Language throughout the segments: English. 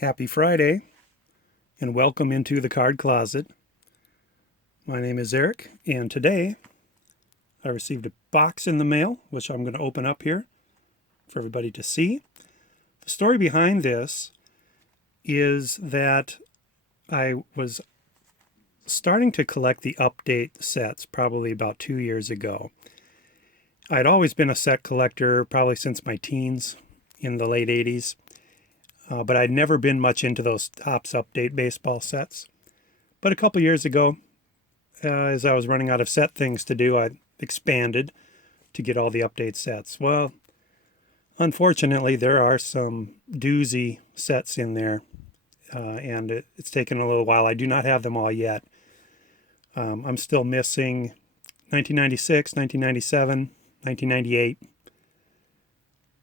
Happy Friday and welcome into the Card Closet. My name is Eric and today I received a box in the mail which I'm going to open up here for everybody to see. The story behind this is that I was starting to collect the update sets probably about 2 years ago. I'd always been a set collector probably since my teens in the late 80s. But I'd never been much into those Topps Update baseball sets. But a couple years ago, as I was running out of set things to do, I expanded to get all the update sets. Well, unfortunately, there are some doozy sets in there, and it's taken a little while. I do not have them all yet. I'm still missing 1996, 1997, 1998,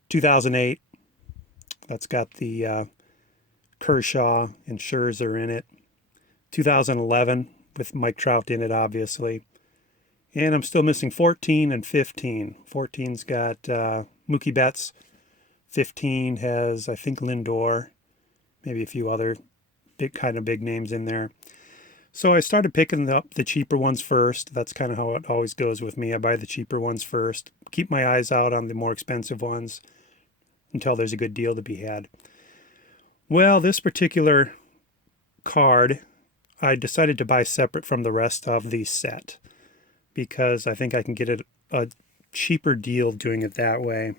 2008. That's got the Kershaw and Scherzer in it. 2011 with Mike Trout in it, obviously. And I'm still missing 14 and 15. 14's got Mookie Betts. 15 has, I think, Lindor. Maybe a few other big names in there. So I started picking up the cheaper ones first. That's kind of how it always goes with me. I buy the cheaper ones first. Keep my eyes out on the more expensive ones until there's a good deal to be had. Well, this particular card I decided to buy separate from the rest of the set because I think I can get a cheaper deal doing it that way.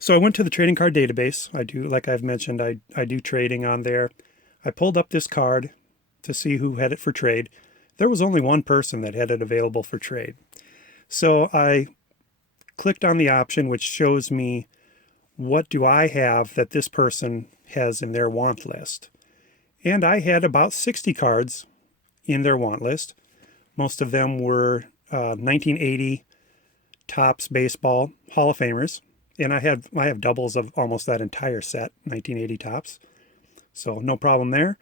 So I went to the trading card database. I do, like I've mentioned, I do trading on there. I pulled up this card to see who had it for trade. There was only one person that had it available for trade. So I clicked on the option which shows me what do I have that this person has in their want list. And I had about 60 cards in their want list. Most of them were 1980 Topps Baseball Hall of Famers. And I have doubles of almost that entire set, 1980 Topps. So no problem there.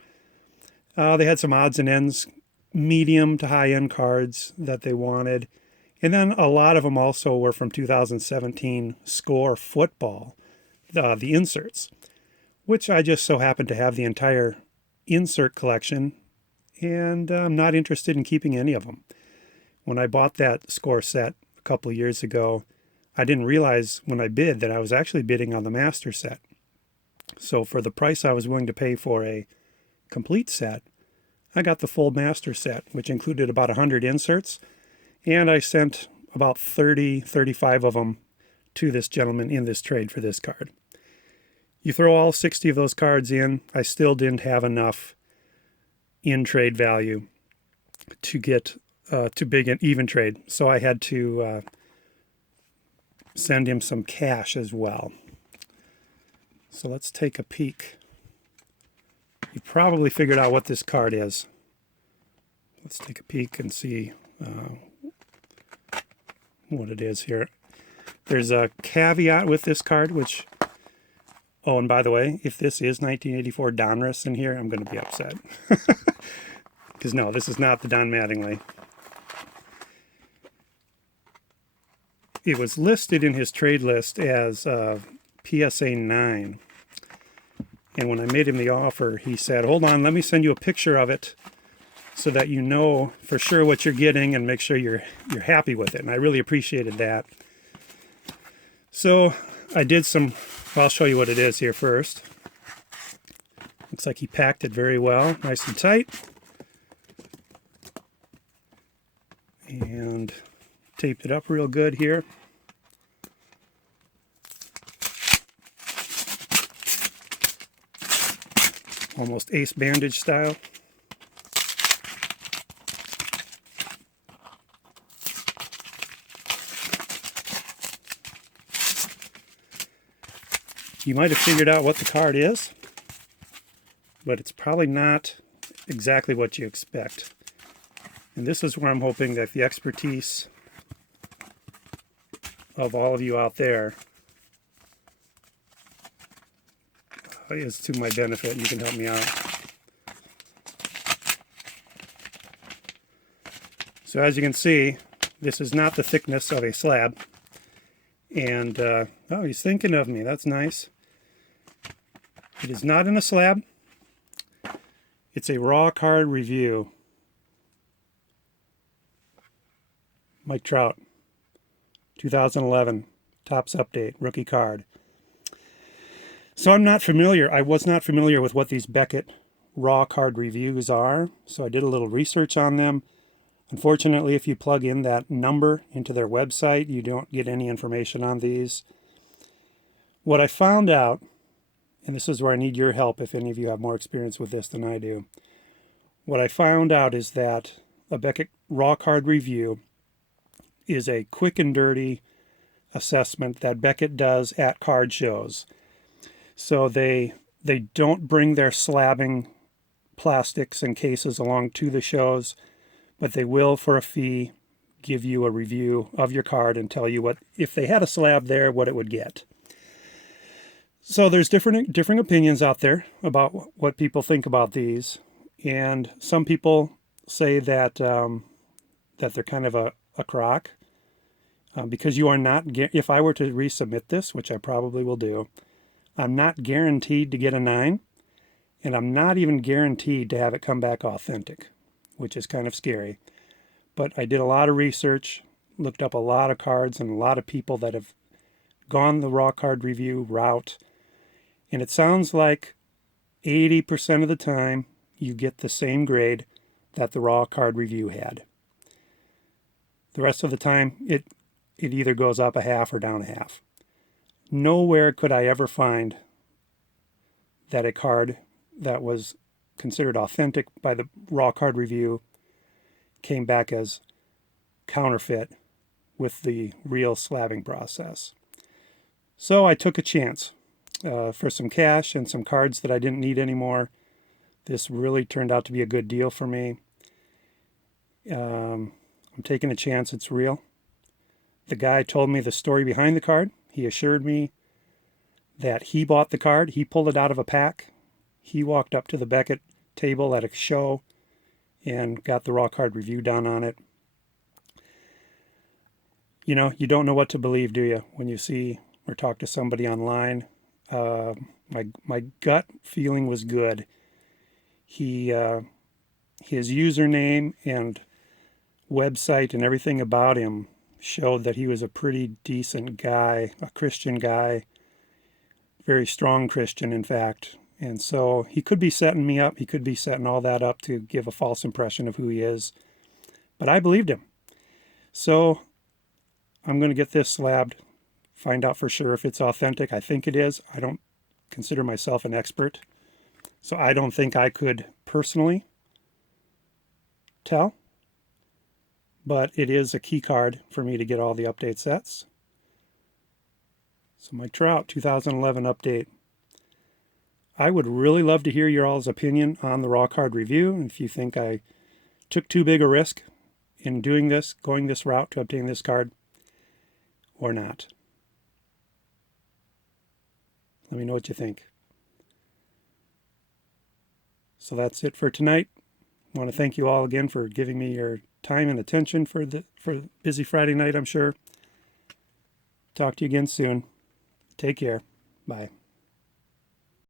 They had some odds and ends, medium to high-end cards that they wanted. And then a lot of them also were from 2017 Score Football. The inserts, which I just so happen to have the entire insert collection, and I'm not interested in keeping any of them. When I bought that score set a couple of years ago, I didn't realize when I bid that I was actually bidding on the master set. So for the price I was willing to pay for a complete set, I got the full master set, which included about 100 inserts, and I sent about 35 of them to this gentleman in this trade for this card. You throw all 60 of those cards in, I still didn't have enough in trade value to get to big and even trade. So I had to send him some cash as well. So let's take a peek. You probably figured out what this card is. Let's take a peek and see what it is here. There's a caveat with this card, which, oh, and by the way, if this is 1984 Donruss in here, I'm going to be upset. Because no, this is not the Don Mattingly. It was listed in his trade list as PSA 9. And when I made him the offer, he said, hold on, let me send you a picture of it so that you know for sure what you're getting and make sure you're happy with it. And I really appreciated that. So I did some, I'll show you what it is here first. Looks like he packed it very well, nice and tight. And taped it up real good here. Almost ace bandage style. You might have figured out what the card is, but it's probably not exactly what you expect. And this is where I'm hoping that the expertise of all of you out there is to my benefit and you can help me out. So as you can see, this is not the thickness of a slab. And, oh, he's thinking of me. That's nice. It is not in a slab. It's a raw card review. Mike Trout, 2011, Topps Update, rookie card. So I was not familiar with what these Beckett raw card reviews are, so I did a little research on them. Unfortunately, if you plug in that number into their website, you don't get any information on these. What I found out, and this is where I need your help if any of you have more experience with this than I do. What I found out is that a Beckett raw card review is a quick and dirty assessment that Beckett does at card shows. So they don't bring their slabbing plastics and cases along to the shows, but they will, for a fee, give you a review of your card and tell you what, if they had a slab there, what it would get. So there's different opinions out there about what people think about these, and some people say that that they're kind of a crock, because you are not, if I were to resubmit this, which I probably will do, I'm not guaranteed to get a 9, and I'm not even guaranteed to have it come back authentic, which is kind of scary. But I did a lot of research, looked up a lot of cards and a lot of people that have gone the raw card review route, and it sounds like 80% of the time you get the same grade that the raw card review had. The rest of the time it either goes up a half or down a half. Nowhere could I ever find that a card that was considered authentic by the raw card review came back as counterfeit with the real slabbing process. So I took a chance for some cash and some cards that I didn't need anymore. This really turned out to be a good deal for me. I'm taking a chance it's real. The guy told me the story behind the card. He assured me that he bought the card. He pulled it out of a pack. He walked up to the Beckett table at a show and got the raw card review done on it. You know, you don't know what to believe, do you, when you see or talk to somebody online? My gut feeling was good. His username and website and everything about him showed that he was a pretty decent guy, a Christian guy, very strong Christian, in fact. And so he could be setting me up. He could be setting all that up to give a false impression of who he is. But I believed him. So I'm going to get this slabbed, find out for sure if it's authentic. I think it is. I don't consider myself an expert, so I don't think I could personally tell. But it is a key card for me to get all the update sets. So Mike Trout, 2011 update. I would really love to hear your all's opinion on the raw card review, and if you think I took too big a risk in doing this, going this route to obtain this card, or not. Let me know what you think. So that's it for tonight. I want to thank you all again for giving me your time and attention for busy Friday night, I'm sure. Talk to you again soon. Take care. Bye.